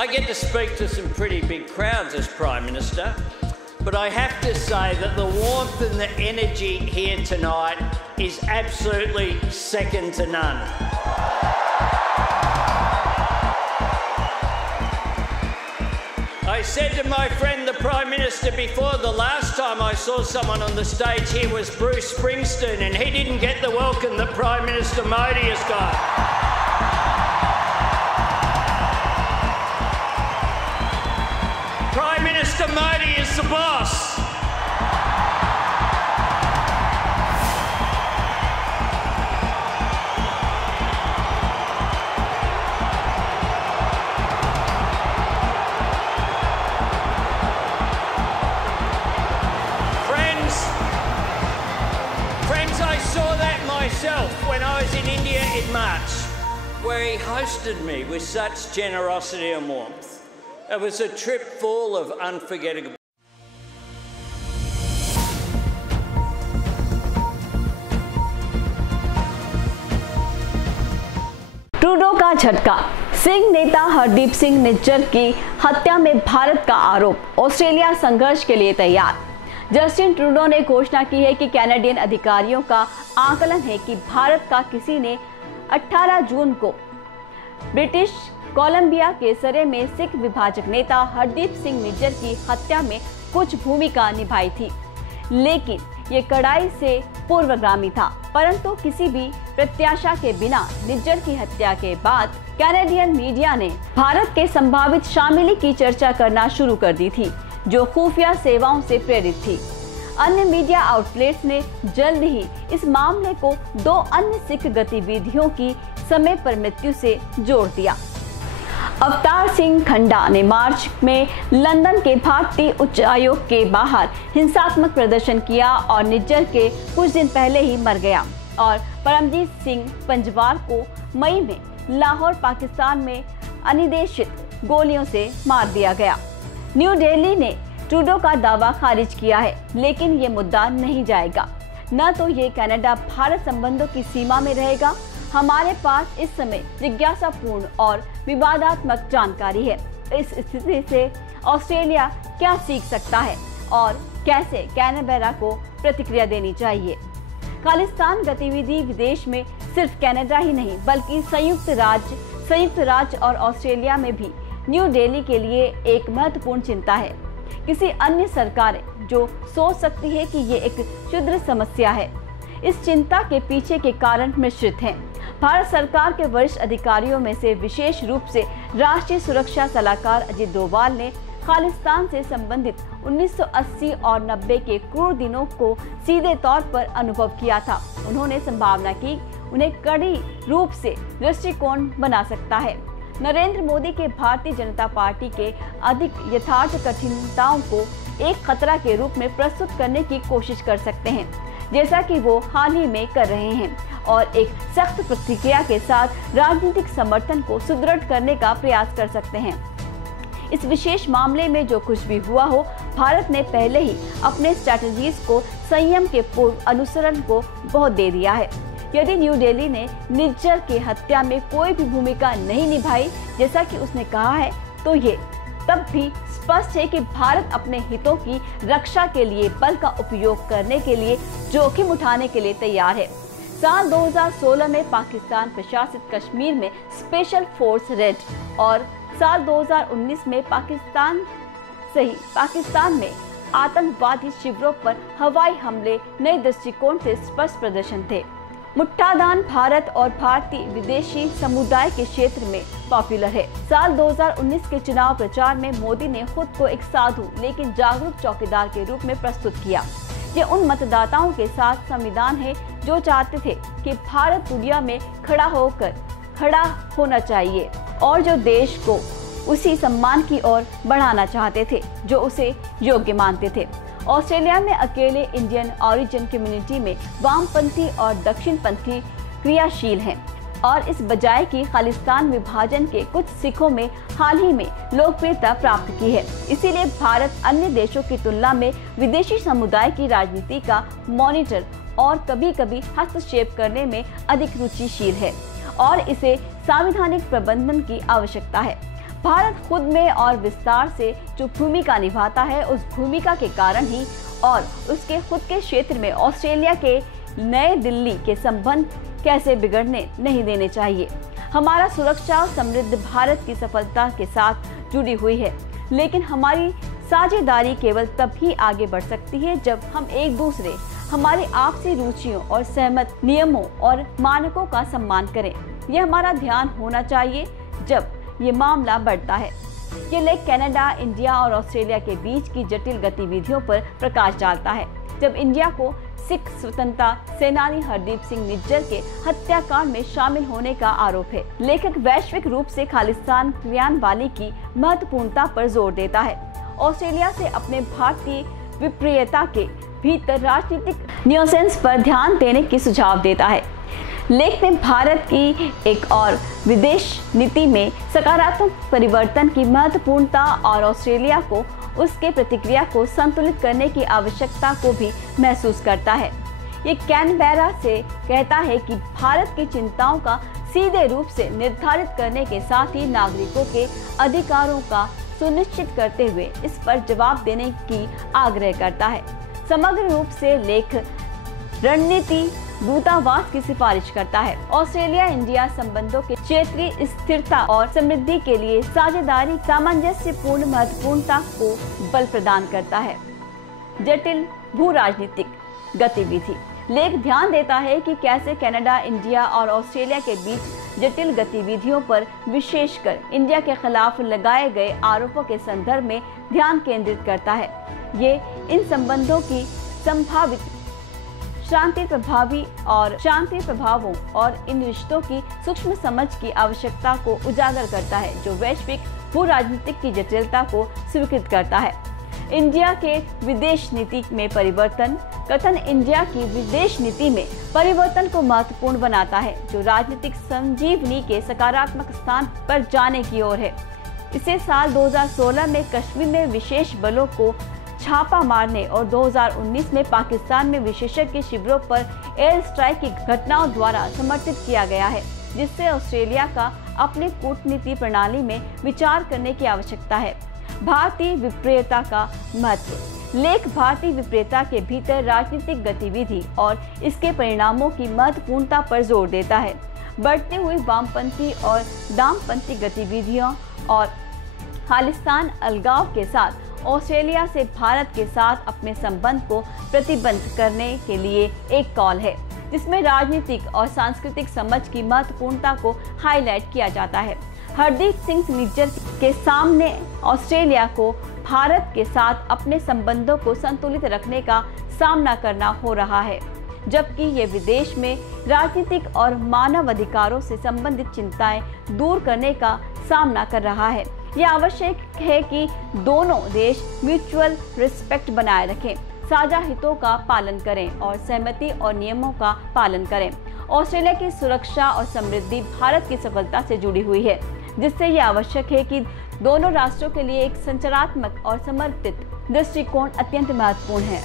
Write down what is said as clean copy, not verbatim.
I get to speak to some pretty big crowds as Prime Minister, but I have to say that the warmth and the energy here tonight is absolutely second to none. I said to my friend the Prime Minister before, the last time I saw someone on the stage here was Bruce Springsteen, and he didn't get the welcome that Prime Minister Modi has got. Prime Minister Modi is the boss. Friends, I saw that myself when I was in India in March, where he hosted me with such generosity and warmth. It was a trip full of unforgettable. Trudeau का झटका। सिंह नेता हरदीप सिंह निज्जर की हत्या में भारत का आरोप। Australia संघर्ष के लिए तैयार। जस्टिन ट्रूडो ने घोषणा की है कि कैनेडियन अधिकारियों का आकलन है कि भारत का किसी ने 18 जून को ब्रिटिश कोलंबिया के सरे में सिख विभाजक नेता हरदीप सिंह निज्जर की हत्या में कुछ भूमिका निभाई थी, लेकिन ये कड़ाई से पूर्वगामी था। परंतु किसी भी प्रत्याशा के बिना निज्जर की हत्या के बाद कैनेडियन मीडिया ने भारत के संभावित शामिली की चर्चा करना शुरू कर दी थी, जो खुफिया सेवाओं से प्रेरित थी। अन्य मीडिया आउटलेट्स ने जल्द ही इस मामले को 2 अन्य सिख गतिविधियों की समय पर मृत्यु से जोड़ दिया। अवतार सिंह खंडा ने मार्च में लंदन के भारतीय उच्चायोग के बाहर हिंसात्मक प्रदर्शन किया और निज्जर के कुछ दिन पहले ही मर गया, और परमजीत सिंह पंजवार को मई में लाहौर पाकिस्तान में अनिर्देशित गोलियों से मार दिया गया। न्यू दिल्ली ने ट्रूडो का दावा खारिज किया है, लेकिन ये मुद्दा नहीं जाएगा। न तो ये कनाडा भारत संबंधों की सीमा में रहेगा। हमारे पास इस समय जिज्ञासापूर्ण और विवादात्मक जानकारी है। इस स्थिति से ऑस्ट्रेलिया क्या सीख सकता है और कैसे कैनबेरा को प्रतिक्रिया देनी चाहिए। खालिस्तान गतिविधि विदेश में सिर्फ कनाडा ही नहीं बल्कि संयुक्त राज्य और ऑस्ट्रेलिया में भी न्यू दिल्ली के लिए एक महत्वपूर्ण चिंता है। किसी अन्य सरकारें जो सोच सकती है कि ये एक क्षुद्र समस्या है। इस चिंता के पीछे के कारण मिश्रित हैं। भारत सरकार के वरिष्ठ अधिकारियों में से विशेष रूप से राष्ट्रीय सुरक्षा सलाहकार अजित डोभाल ने खालिस्तान से संबंधित 1980 और 90 के क्रूर दिनों को सीधे तौर पर अनुभव किया था। उन्होंने संभावना की उन्हें कड़ी रूप से दृष्टिकोण बना सकता है। नरेंद्र मोदी के भारतीय जनता पार्टी के अधिक यथार्थ कठिनताओं को एक खतरा के रूप में प्रस्तुत करने की कोशिश कर सकते हैं, जैसा कि वो हाल ही में कर रहे हैं, और एक सख्त प्रतिक्रिया के साथ राजनीतिक समर्थन को सुदृढ़ करने का प्रयास कर सकते हैं। इस विशेष मामले में जो कुछ भी हुआ हो, भारत ने पहले ही अपने स्ट्रैटेजीज को संयम के पूर्व अनुसरण को बहुत दे दिया है। यदि न्यू दिल्ली ने निज्जर की हत्या में कोई भी भूमिका नहीं निभाई, जैसा कि उसने कहा है, तो ये तब भी स्पष्ट है कि भारत अपने हितों की रक्षा के लिए बल का उपयोग करने के लिए जोखिम उठाने के लिए तैयार है। साल 2016 में पाकिस्तान प्रशासित कश्मीर में स्पेशल फोर्स रेड और साल 2019 में पाकिस्तान में आतंकवादी शिविरों पर हवाई हमले नए दृष्टिकोण से स्पष्ट प्रदर्शन थे। मुट्ठादान भारत और भारतीय विदेशी समुदाय के क्षेत्र में पॉपुलर है। साल 2019 के चुनाव प्रचार में मोदी ने खुद को एक साधु लेकिन जागरूक चौकीदार के रूप में प्रस्तुत किया। ये उन मतदाताओं के साथ संविधान है जो चाहते थे कि भारत दुनिया में खड़ा होना चाहिए और जो देश को उसी सम्मान की ओर बढ़ाना चाहते थे जो उसे योग्य मानते थे। ऑस्ट्रेलिया में अकेले इंडियन ओरिजिन कम्युनिटी में वामपंथी और दक्षिणपंथी क्रियाशील हैं और इस बजाय कि खालिस्तान विभाजन के कुछ सिखों में हाल ही में लोकप्रियता प्राप्त की है। इसीलिए भारत अन्य देशों की तुलना में विदेशी समुदाय की राजनीति का मॉनिटर और कभी कभी हस्तक्षेप करने में अधिक रुचिशील है और इसे संवैधानिक प्रबंधन की आवश्यकता है। भारत खुद में और विस्तार से जो भूमिका निभाता है, उस भूमिका के कारण ही और उसके खुद के क्षेत्र में ऑस्ट्रेलिया के नए दिल्ली के संबंध कैसे बिगड़ने नहीं देने चाहिए। हमारा सुरक्षा और समृद्ध भारत की सफलता के साथ जुड़ी हुई है, लेकिन हमारी साझेदारी केवल तभी आगे बढ़ सकती है जब हम एक दूसरे, हमारी आपसी रुचियों और सहमत नियमों और मानकों का सम्मान करें। यह हमारा ध्यान होना चाहिए जब ये मामला बढ़ता है। ये लेख कनाडा, इंडिया और ऑस्ट्रेलिया के बीच की जटिल गतिविधियों पर प्रकाश डालता है। जब इंडिया को सिख स्वतंत्रता सेनानी हरदीप सिंह निज्जर के हत्याकांड में शामिल होने का आरोप है। लेखक वैश्विक रूप से खालिस्तान क्रियान्वयन की महत्वपूर्णता पर जोर देता है। ऑस्ट्रेलिया से अपने भारतीय विप्रियता के भीतर राजनीतिक न्यूसेंस पर ध्यान देने की सुझाव देता है। लेख में भारत की एक और विदेश नीति में सकारात्मक परिवर्तन की महत्वपूर्णता और ऑस्ट्रेलिया को उसके प्रतिक्रिया को संतुलित करने की आवश्यकता को भी महसूस करता है। ये कैनबेरा से कहता है कि भारत की चिंताओं का सीधे रूप से निर्धारित करने के साथ ही नागरिकों के अधिकारों का सुनिश्चित करते हुए इस पर जवाब देने की आग्रह करता है। समग्र रूप से लेख रणनीति दूतावास की सिफारिश करता है। ऑस्ट्रेलिया इंडिया संबंधों के क्षेत्रीय स्थिरता और समृद्धि के लिए साझेदारी सामंजस्यपूर्ण महत्वपूर्णता को बल प्रदान करता है। जटिल भू राजनीतिक गतिविधि। लेख ध्यान देता है कि कैसे कनाडा, इंडिया और ऑस्ट्रेलिया के बीच जटिल गतिविधियों पर, विशेषकर इंडिया के खिलाफ लगाए गए आरोपों के संदर्भ में ध्यान केंद्रित करता है। ये इन संबंधों की संभावित शांति प्रभावों और इन रिश्तों की सूक्ष्म समझ की आवश्यकता को उजागर करता है, जो वैश्विक भू राजनीतिक की जटिलता को स्वीकृत करता है। इंडिया के विदेश नीति में परिवर्तन। कथन इंडिया की विदेश नीति में परिवर्तन को महत्वपूर्ण बनाता है, जो राजनीतिक संजीवनी के सकारात्मक स्थान पर जाने की ओर है। इसे साल 2016 में कश्मीर में विशेष बलों को छापा मारने और 2019 में पाकिस्तान में विशेषज्ञ शिविरों पर एयर स्ट्राइक की घटनाओं द्वारा समर्थित किया गया है, जिससे ऑस्ट्रेलिया का अपने कूटनीति प्रणाली में विचार करने की आवश्यकता है। भारतीय विप्रियता का महत्व। लेख भारतीय विप्रियता के भीतर राजनीतिक गतिविधि और इसके परिणामों की महत्वपूर्णता पर जोर देता है। बढ़ती हुई वामपंथी और दामपंथी गतिविधियों और खालिस्तान अलगाव के साथ ऑस्ट्रेलिया से भारत के साथ अपने संबंध को प्रतिबंध करने के लिए एक कॉल है, जिसमें राजनीतिक और सांस्कृतिक समझ की महत्वपूर्णता को हाईलाइट किया जाता है। हरदीप सिंह निज्जर के सामने ऑस्ट्रेलिया को भारत के साथ अपने संबंधों को संतुलित रखने का सामना करना हो रहा है, जबकि ये विदेश में राजनीतिक और मानव अधिकारों से संबंधित चिंताएं दूर करने का सामना कर रहा है। यह आवश्यक है कि दोनों देश म्यूचुअल रिस्पेक्ट बनाए रखें, साझा हितों का पालन करें और सहमति और नियमों का पालन करें। ऑस्ट्रेलिया की सुरक्षा और समृद्धि भारत की सफलता से जुड़ी हुई है, जिससे यह आवश्यक है कि दोनों राष्ट्रों के लिए एक संचारात्मक और समर्पित दृष्टिकोण अत्यंत महत्वपूर्ण है।